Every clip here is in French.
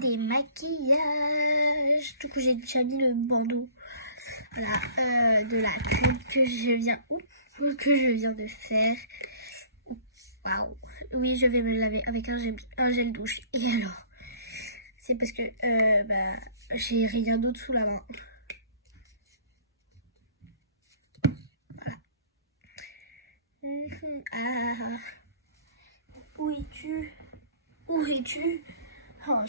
des maquillages. Du coup, j'ai déjà mis le bandeau voilà, de la crème que je viens de faire. Waouh. Oui, je vais me laver avec un gel douche. Et alors, c'est parce que j'ai rien d'autre sous la main. Voilà. Ah. Où es-tu? Où es-tu? Oh,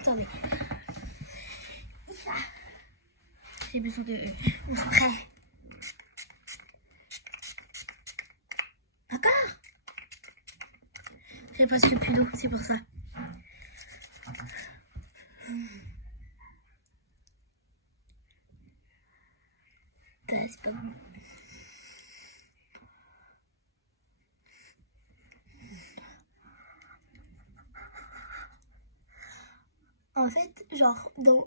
attendez. J'ai besoin de spray. Encore? J'ai presque plus d'eau, c'est pour ça. C'est pas bon.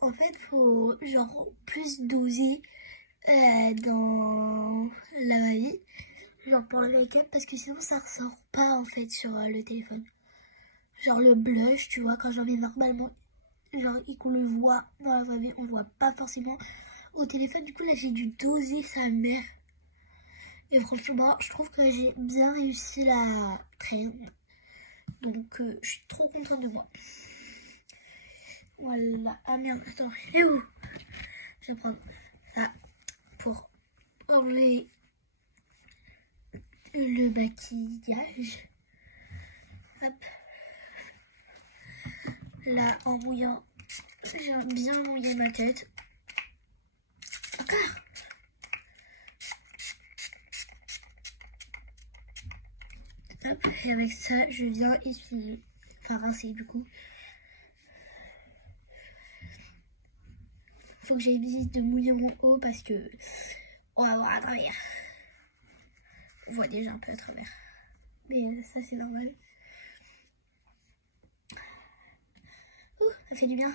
En fait, faut genre plus doser dans la vie, genre pour le make-up, parce que sinon ça ressort pas en fait sur le téléphone. Genre le blush, tu vois, quand j'en mets normalement, genre et qu'on le voit dans la vraie vie, on voit pas forcément au téléphone. Du coup là j'ai dû doser sa mère. Et franchement, je trouve que j'ai bien réussi la crème. Donc je suis trop contente de moi. Voilà. Ah merde, attends, il est où? Je vais prendre ça pour enlever le maquillage. Hop. Là, en mouillant, j'ai bien mouillé ma tête. Encore. Hop. Et avec ça, je viens essuyer. Enfin, rincer du coup. Faut que j'évite de mouiller mon haut parce que on va voir à travers. On voit déjà un peu à travers. Mais ça, c'est normal. Ouh, ça fait du bien.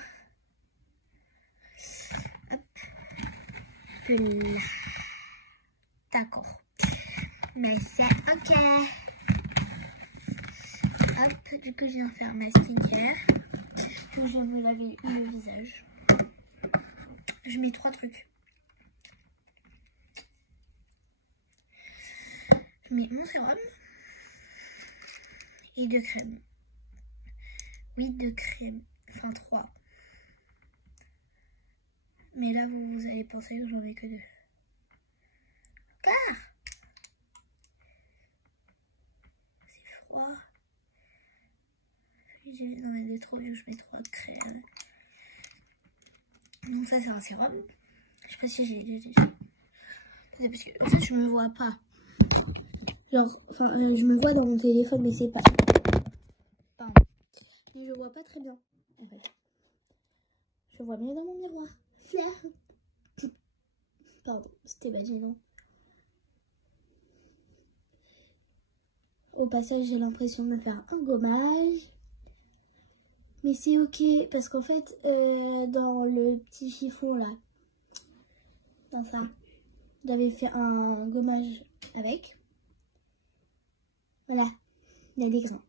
Hop. Là. D'accord. Mais c'est ok. Hop, du coup, je viens faire ma skincare. Je viens me laver le visage. Je mets 3 trucs. Je mets mon sérum et 2 crèmes. Oui, 2 crèmes. Enfin 3. Mais là, vous allez penser que j'en ai que 2. Car c'est froid. J'ai d'en mettre trop, je mets 3 crèmes. Donc ça, c'est un sérum. Je sais pas si j'ai déjà dit. C'est parce que en fait, je me vois pas. Genre, enfin, je me vois dans mon téléphone, mais c'est pas. Pardon. Mais je vois pas très bien. En fait. Je vois mieux dans mon miroir. Pardon, c'était pas gênant. Au passage, j'ai l'impression de me faire un gommage. Mais c'est ok, parce qu'en fait, dans le petit chiffon là, dans ça, j'avais fait un gommage avec. Voilà, il y a des grains.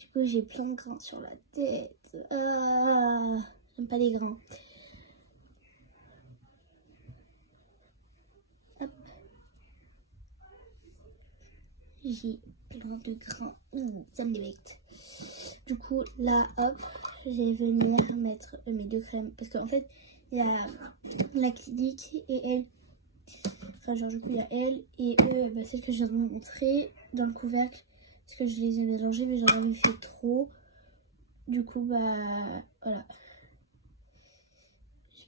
Du coup, j'ai plein de grains sur la tête. J'aime pas les grains. Hop. J'ai plein de grains. Ça me débecte. Du coup, là, hop, je vais venir mettre mes 2 crèmes. Parce qu'en fait, il y a la clinique et elle. Enfin, genre, du coup, il y a elle et eux, celle que je viens de vous montrer dans le couvercle. Parce que je les ai mélangées, mais j'en avais fait trop. Du coup, voilà. J'ai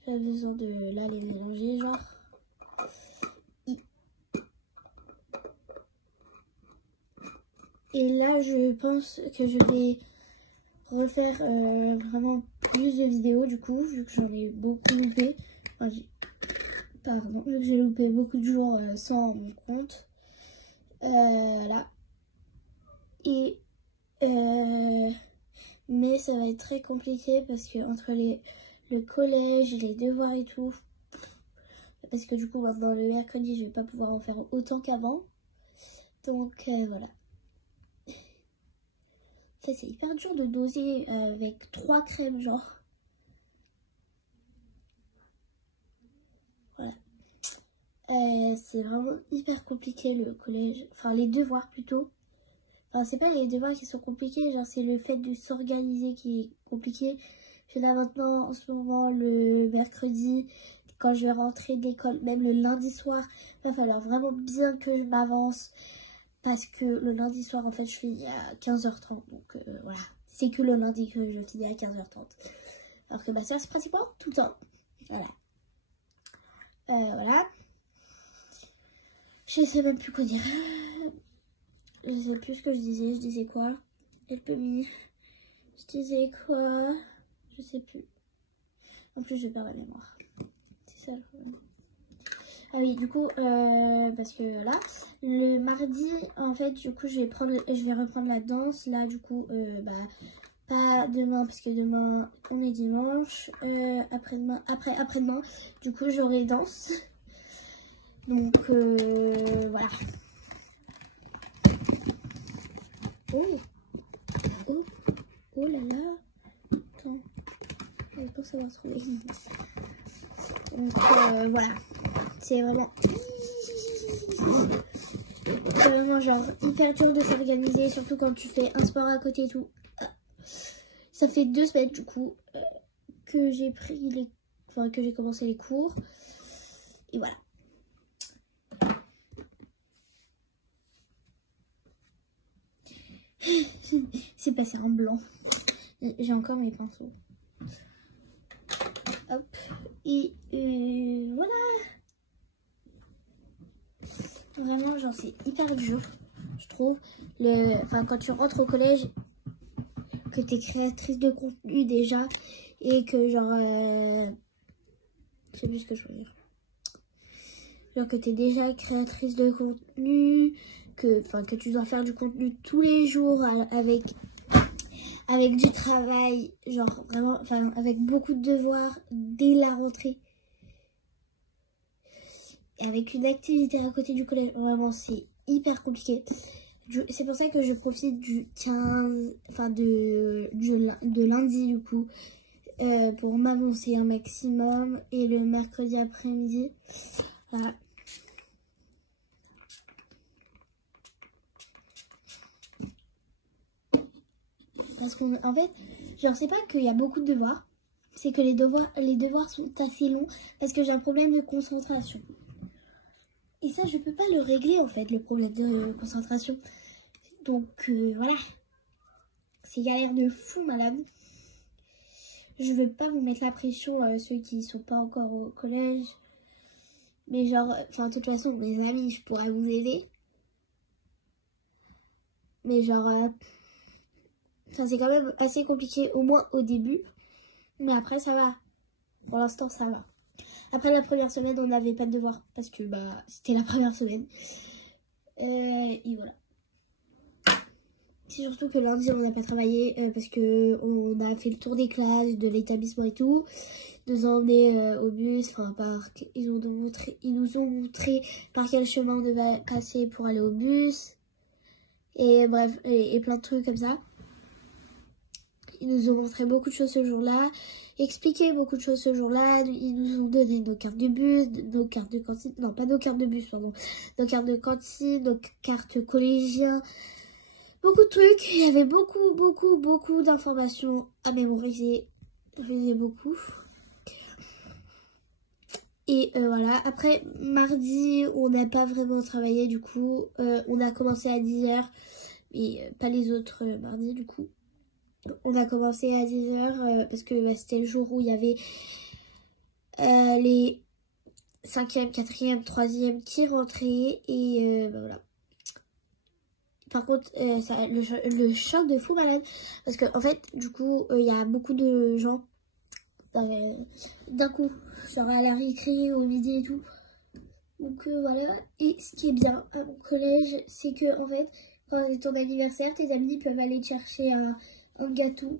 pas besoin de là les mélanger, genre. Et là, je pense que je vais refaire vraiment plus de vidéos, du coup, vu que j'en ai beaucoup loupé. Enfin, pardon, vu que j'ai loupé beaucoup de jours sans mon compte. Là. Et mais ça va être très compliqué parce que entre le collège, les devoirs et tout, parce que du coup maintenant le mercredi je vais pas pouvoir en faire autant qu'avant, donc voilà. Ça, c'est hyper dur de doser avec 3 crèmes, genre. Voilà. C'est vraiment hyper compliqué le collège. Enfin, les devoirs plutôt. Enfin, c'est pas les devoirs qui sont compliqués, genre c'est le fait de s'organiser qui est compliqué. Je là maintenant, en ce moment, le mercredi, quand je vais rentrer de l'école, même le lundi soir, il va falloir vraiment bien que je m'avance. Parce que le lundi soir, en fait, je finis à 15h30. Donc voilà, c'est que le lundi que je finis à 15h30. Alors que ma soeur, c'est pratiquement tout le temps. Voilà. Voilà. Je sais même plus quoi dire. Je sais plus ce que je disais. Je disais quoi? LPMI. Je disais quoi? Je sais plus. En plus, je perds la mémoire. C'est ça le problème. Ah oui, du coup, parce que là, le mardi, en fait, du coup, je vais reprendre la danse. Là, du coup, pas demain, parce que demain, on est dimanche. Après-demain, du coup, j'aurai danse. Donc, voilà. Oh là là. Attends. Je pense savoir trouver. Donc, voilà. C'est vraiment genre hyper dur de s'organiser, surtout quand tu fais un sport à côté et tout. Ça fait 2 semaines du coup que j'ai que j'ai commencé les cours. Et voilà. C'est passé en blanc. J'ai encore mes pinceaux. Hop. Et voilà. Vraiment, genre, c'est hyper dur, je trouve. Enfin, quand tu rentres au collège, que tu es créatrice de contenu déjà, et que genre... je sais plus ce que je veux dire. Genre que tu es déjà créatrice de contenu, que tu dois faire du contenu tous les jours avec du travail, genre vraiment, enfin, avec beaucoup de devoirs dès la rentrée. Et avec une activité à côté du collège, vraiment, c'est hyper compliqué. C'est pour ça que je profite du 15, enfin de lundi du coup, pour m'avancer un maximum. Et le mercredi après-midi, voilà. Parce qu'en fait, genre c'est pas qu'il y a beaucoup de devoirs, c'est que les devoirs sont assez longs parce que j'ai un problème de concentration. Et ça, je peux pas le régler en fait, le problème de concentration. Donc voilà, c'est galère de fou malade. Je veux pas vous mettre la pression, ceux qui sont pas encore au collège. Mais genre, enfin de toute façon, mes amis, je pourrais vous aider. Mais genre, c'est quand même assez compliqué, au moins au début. Mais après, ça va. Pour l'instant, ça va. Après la première semaine, on n'avait pas de devoir parce que c'était la première semaine. Et voilà. C'est surtout que lundi, on n'a pas travaillé parce que on a fait le tour des classes, de l'établissement et tout. Ils nous ont emmenés au bus, enfin parc. Ils nous ont montré par quel chemin on devait passer pour aller au bus. Et bref, et plein de trucs comme ça. Ils nous ont montré beaucoup de choses ce jour-là, expliqué beaucoup de choses ce jour-là. Ils nous ont donné nos cartes de bus, nos cartes de cantine, non pas nos cartes de bus, pardon, nos cartes de cantine, nos cartes collégiens, beaucoup de trucs. Il y avait beaucoup d'informations à mémoriser. Je faisais beaucoup. Et voilà, après mardi, on n'a pas vraiment travaillé du coup. On a commencé à 10h, mais pas les autres mardis du coup. On a commencé à 10h parce que c'était le jour où il y avait les 5e, 4e, 3e qui rentraient. Et voilà. Par contre, le choc de fou malade. Parce que en fait, du coup, il y a beaucoup de gens d'un coup, genre à la récré, au midi et tout. Donc voilà. Et ce qui est bien à mon collège, c'est que en fait, quand c'est ton anniversaire, tes amis peuvent aller te chercher un gâteau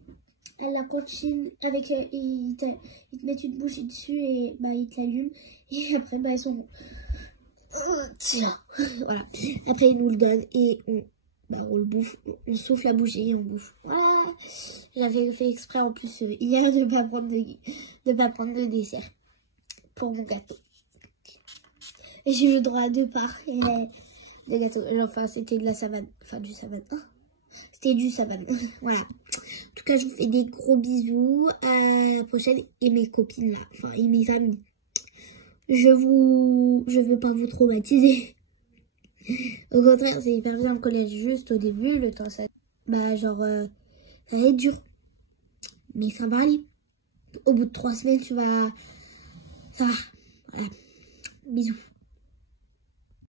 à la cantine avec ils te mettent une bougie dessus et ils te l'allument et après ils sont tiens voilà, après ils nous le donnent et on bah, on le bouffe, on souffle la bougie et on bouffe. Voilà. J'avais fait exprès en plus hier de pas prendre de dessert pour mon gâteau. Et j'ai eu le droit à 2 parts de gâteau. Enfin, c'était de la savane. Enfin, du savane. Oh, c'était du savane. Voilà. En tout cas, je vous fais des gros bisous. À la prochaine. Et mes copines là. Enfin, et mes amis. Je veux pas vous traumatiser. Au contraire, c'est hyper bien le collège. Juste au début, le temps, ça... Bah, genre... ça va être dur. Mais ça va aller. Au bout de 3 semaines, tu vas... Ça va. Voilà. Bisous.